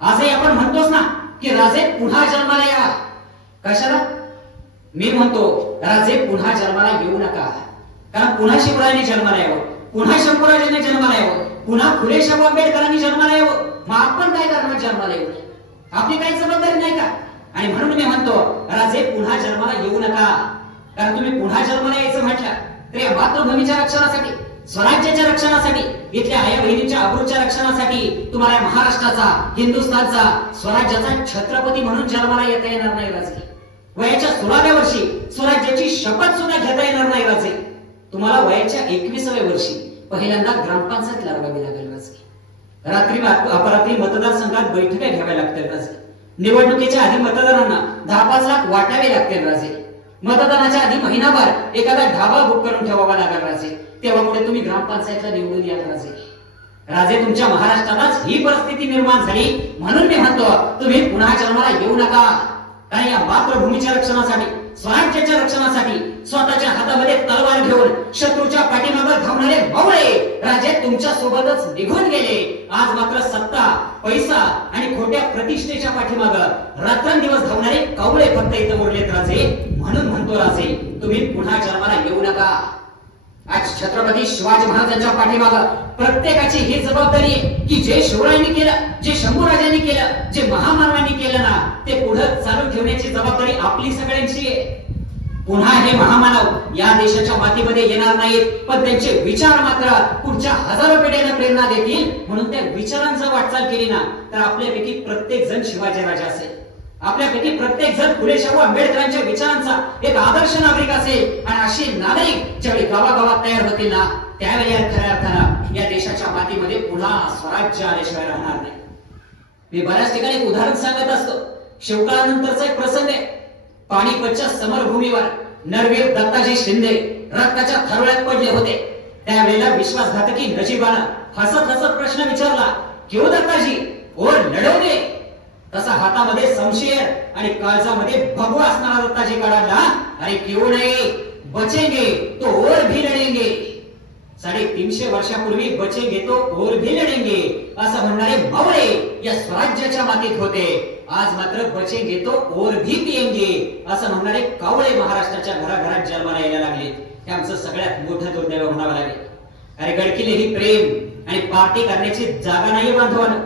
आजही आपण म्हणतोच ना की राजे पुन्हा जन्माला या. कशाला? मी म्हणतो राजे पुन्हा जन्माला येऊ नका. कारण पुन्हा शिवरायांनी जन्माला यावं, पुन्हा शंभूराजांनी जन्माला यावं, पुन्हा फुले शाहू आंबेडकरांनी जन्माला यावं. मग आपण काय करणार जन्माला येऊ? आपली काही जबाबदारी नाही का? आणि म्हणून मी म्हणतो राजे पुन्हा जन्माला येऊ नका. कारण तुम्ही पुन्हा जन्माला यायचं म्हटलं तर या मातृभूमीच्या रक्षणासाठी, स्वराज्याच्या रक्षणासाठी, इथल्या आया बहिणींच्या अब्रूच्या रक्षणासाठी तुम्हाला महाराष्ट्राचा, हिंदुस्थानचा, स्वराज्याचा छत्रपती म्हणून जन्माला येता येणार नाही राजे. वयाच्या 16व्या वर्षी स्वराज्याची शपथ सुद्धा घेता येणार नाही राजे. तुम्हाला वयाच्या 21व्या वर्षी पहिल्यांदा ग्रामपंचायत लढवावी लागेल राजे. रात्री अपरात्री मतदारसंघात बैठका घ्याव्या लागतील राजे. निवडणुकीच्या आधी मतदारांना 10-5 लाख वाटावे लागतील राजे. मतदानाच्या आधी महिनाभर एखादा ढाबा बुक करून ठेवावा लागेल राजे. तेव्हा पुढे तुम्ही ग्रामपंचायतला निवडून याल राजे. राजे तुमच्या महाराष्ट्रालाच ही परिस्थिती निर्माण झाली म्हणून मी म्हणतो तुम्ही पुन्हा जन्माला येऊ नका. कारण या मातृभूमीच्या रक्षणासाठी, स्वराज्याच्या रक्षणासाठी स्वतःच्या हातामध्ये तलवार घेऊन शत्रूच्या पाठीमागे धावणारे बावळे राजे तुमच्या सोबतच निघून गेले. आज मात्र सत्ता, पैसा आणि खोट्या प्रतिष्ठेच्या पाठीमागे रात्रंदिवस धावणारे कावळे फक्त इथं उरलेत राजे. म्हणून म्हणतो राजे तुम्ही पुन्हा जन्माला येऊ नका. आज छत्रपती शिवाजी महाराजांच्या पाठीमागे प्रत्येकाची ही जबाबदारी आहे की जे शिवरायांनी केलं, जे शंभूराजांनी केलं, जे महामानवांनी केलं ना ते पुढे चालू ठेवण्याची जबाबदारी आपली सगळ्यांची आहे. पुन्हा हे महामानव या देशाच्या मातीमध्ये येणार नाहीत, पण त्यांचे विचार मात्र पुढच्या हजारो पिढ्यांना प्रेरणा देतील. म्हणून त्या विचारांचा वाटचाल केली ना तर आपल्यापैकी प्रत्येक जण शिवाजी राजा असेल. आपल्यापैकी प्रत्येक जण फुले शाहू आंबेडकरांच्या विचारांचा एक आदर्श नागरिक असेल. आणि असे नागरिक ज्यावेळी गावागावात तयार होतील ना त्यावेळी खऱ्या अर्थानं या देशाच्या मातीमध्ये पुन्हा स्वराज्य आल्याशिवाय राहणार नाही. मी बऱ्याच ठिकाणी उदाहरण सांगत असतो. शिवकाळानंतरचा एक प्रसंग आहे. पानिपतच्या समरभूमीवर नरवीर दत्ताजी शिंदे रक्ताच्या थरोळ्यात पडले होते. त्यावेळेला विश्वासघातकी नजीबानं हसत हसत प्रश्न विचारला, क्यों दत्ताजी और लढोगे? तसा हातामध्ये शमशीर आणि काळजामध्ये भगवा असणारा दत्ताजी काढला, अरे क्यों नहीं, बचेंगे तो और भी लढेंगे. 350 वर्षापूर्वी बचेंगे तो और भी लढेंगे असं म्हणणारे बावळे या स्वराज्याच्या मातीत होते. आज मात्र बचेंगे तो और भी पिएंगे असं म्हणणारे कावळे महाराष्ट्राच्या घराघरात जन्माला यायला लागले. हे आमचं सगळ्यात मोठं दुर्दैव म्हणावं लागेल. अरे गडकिल्ले ही प्रेम आणि पार्टी करण्याची जागा नाही बांधवानं.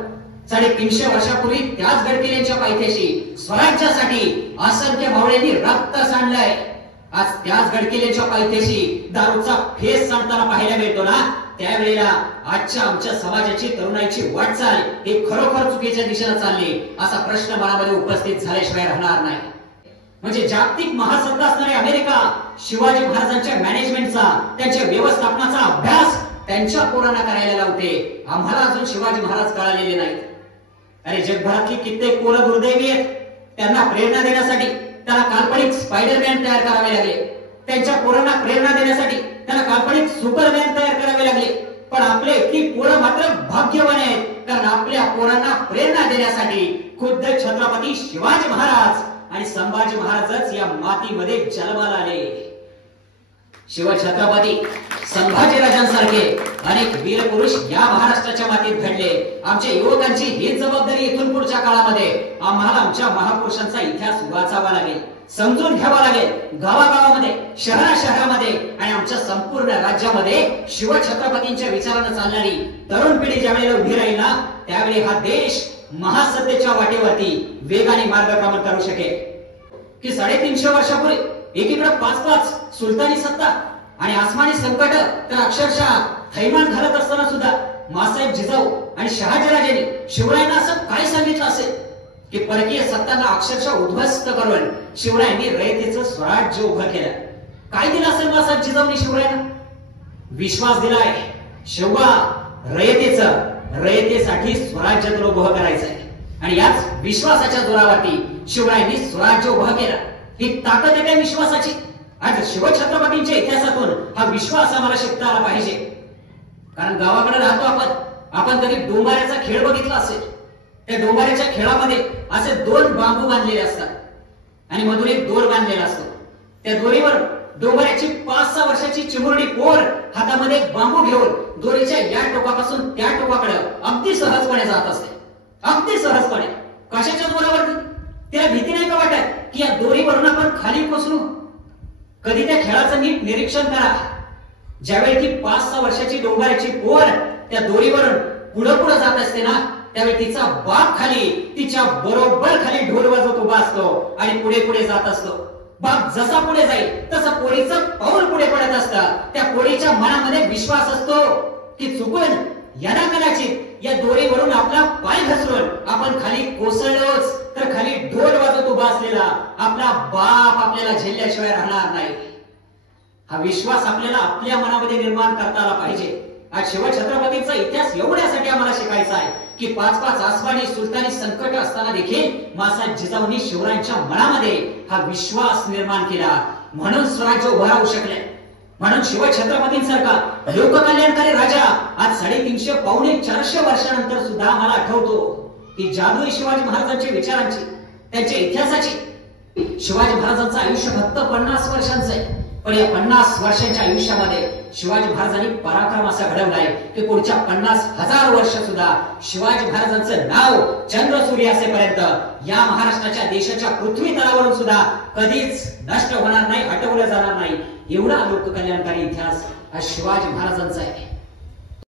350 वर्षापूर्वी त्याच गडकिल्ल्यांच्या पायथ्याशी स्वराज्यासाठी असंख्य भावड्यांनी रक्त सांडलंय. आज त्याच गडकिल्ल्यांच्या पायथ्याशी दारूचा फेस सांडताना पाहायला मिळतो ना त्यावेळेला आजच्या आमच्या समाजाची तरुणाईची वाटचाल ही खरोखर चुकीच्या दिशेने चालली असा प्रश्न मनामध्ये उपस्थित झाल्याशिवाय राहणार नाही. म्हणजे जागतिक महासत्ता असणारे अमेरिका शिवाजी महाराजांच्या मॅनेजमेंटचा, त्यांच्या व्यवस्थापनाचा अभ्यास त्यांच्या पोरांना करायला लावते. आम्हाला अजून शिवाजी महाराज कळालेले नाहीत. अरे जगभरातली कित्येक पोरं दुर्दैवी आहेत. त्यांना प्रेरणा देण्यासाठी त्यांना काल्पनिक स्पायडरमॅन तयार करावे लागले. त्यांच्या पोरांना प्रेरणा देण्यासाठी त्यांना काल्पनिक सुपरमॅन तयार करावे लागले. पण आपले इतकी पोरं मात्र भाग्यवान आहेत कारण आपल्या पोरांना प्रेरणा देण्यासाठी खुद्द छत्रपती शिवाजी महाराज आणि संभाजी महाराजच या मातीमध्ये जन्माला आले. शिवछत्रपती संभाजीराजांसारखे अनेक वीर पुरुष या महाराष्ट्राच्या मातीत घडले. आमच्या युवकांची हीच जबाबदारी इथून पुढच्या काळामध्ये आम्हाला आमच्या महापुरुषांचा इतिहास वाचावा लागेल, समजून घ्यावा लागेल. गावागावामध्ये, शहराशहरामध्ये आणि आमच्या संपूर्ण राज्यामध्ये शिवछत्रपतींच्या विचारानं चालणारी तरुण पिढी ज्यावेळेला उभी राहील ना त्यावेळी हा देश महासत्तेच्या वाटेवरती वेगाने मार्गक्रमण करू शकेल. की 350 वर्षापूर्वी एकीकडे 5-5 सुलतानी सत्ता आणि आसमानी संकट तर अक्षरशः थैमान घालत असताना सुद्धा मासाहेब जिजाऊ आणि शहाजीराजांनी शिवरायांना असं काय सांगितलं असेल की परकीय सत्तांना अक्षरशः उद्ध्वस्त करून शिवरायांनी रयतेचं स्वराज्य उभं केलं. काय दिलं असेल मासाहेब जिजाऊंनी शिवरायांना? विश्वास दिलाय. शिवबा रयतेसाठी स्वराज्य तुला उभं करायचंय आणि याच विश्वासाच्या जोरावरती शिवरायांनी स्वराज्य उभं केलं. ही ताकद आहे त्या विश्वासाची. आज शिवछत्रपतींच्या इतिहासातून हा विश्वास आम्हाला शिकता आला पाहिजे. कारण गावाकडे राहतो आपण कधी डोंबाऱ्याचा खेळ बघितला असेल. त्या डोंबाऱ्याच्या खेळामध्ये असे 2 बांबू बांधलेले असतात आणि मधून एक दोर बांधलेला असतो. त्या दोरीवर डोंबाऱ्याची 5-6 वर्षाची चिमुरडी पोर हातामध्ये एक बांबू घेऊन दोरीच्या या टोकापासून त्या टोकाकडे अगदी सहजपणे जात असते. अगदी सहजपणे. कशाच्या जोरावरती? त्याला भीती नाही का वाटत की या दोरीवरून आपण खाली कोसळू? कधी त्या खेळाचं नीट निरीक्षण करा. ज्यावेळी ती 5-6 वर्षाची डोंगराची पोर त्या दोरीवरून पुढे पुढे जात असते ना, त्यावेळी तिचा बाप खाली तिच्या बरोबर खाली ढोल वाजवत उभा असतो आणि पुढे पुढे जात असतो. बाप जसा पुढे जाईल तसं पोरीचं पाऊल पुढे पडत असतं. त्या पोरीच्या मनामध्ये विश्वास असतो की चुकून यांना कदाचित या दोरीवरून आपला पाय घसरून आपण खाली कोसळलोच तर खाली ढोल वाजवत उभा असलेला आपला बाप आपल्याला झेलल्याशिवाय राहणार नाही. हा विश्वास आपल्याला आपल्या मनामध्ये निर्माण करता आला पाहिजे. आज शिवछत्रपतींचा इतिहास एवढ्यासाठी आम्हाला शिकायचा आहे की 5-5 आसमानी सुलतानी संकट असताना देखील मासा जिजाऊंनी शिवरायांच्या मनामध्ये हा विश्वास निर्माण केला, म्हणून स्वराज्य उभं राहू शकले. म्हणून शिवछत्रपतींसारखा लोककल्याणकारी राजा आज 350-400 वर्षानंतर सुद्धा आम्हाला आठवतो की जादू शिवाजी महाराजांच्या विचारांची, त्यांच्या इतिहासाची. शिवाजी महाराजांचं आयुष्य फक्त 50 वर्षांचं आहे, पण या 50 वर्षांच्या आयुष्यामध्ये शिवाजी महाराजांनी पराक्रम असा घडवलाय की पुढच्या 50,000 वर्ष सुद्धा शिवाजी महाराजांचं नाव चंद्र सूर्य असेपर्यंत या महाराष्ट्राच्या देशाच्या पृथ्वी तलावरून सुद्धा कधीच नष्ट होणार नाही, हटवलं जाणार नाही. एवढा लोककल्याणकारी इतिहास हा शिवाजी महाराजांचा आहे.